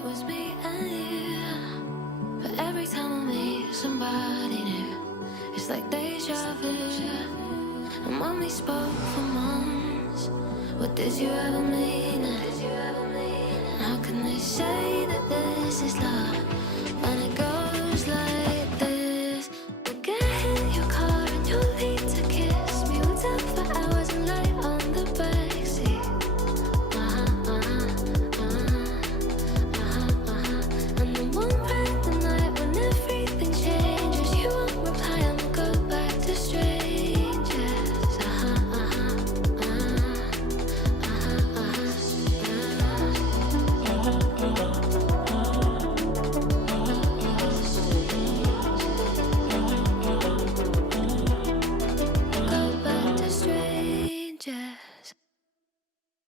it was me and you. But every time I meet somebody new, it's like deja vu. And when we spoke for months, what did you ever mean? And how can they say that this is love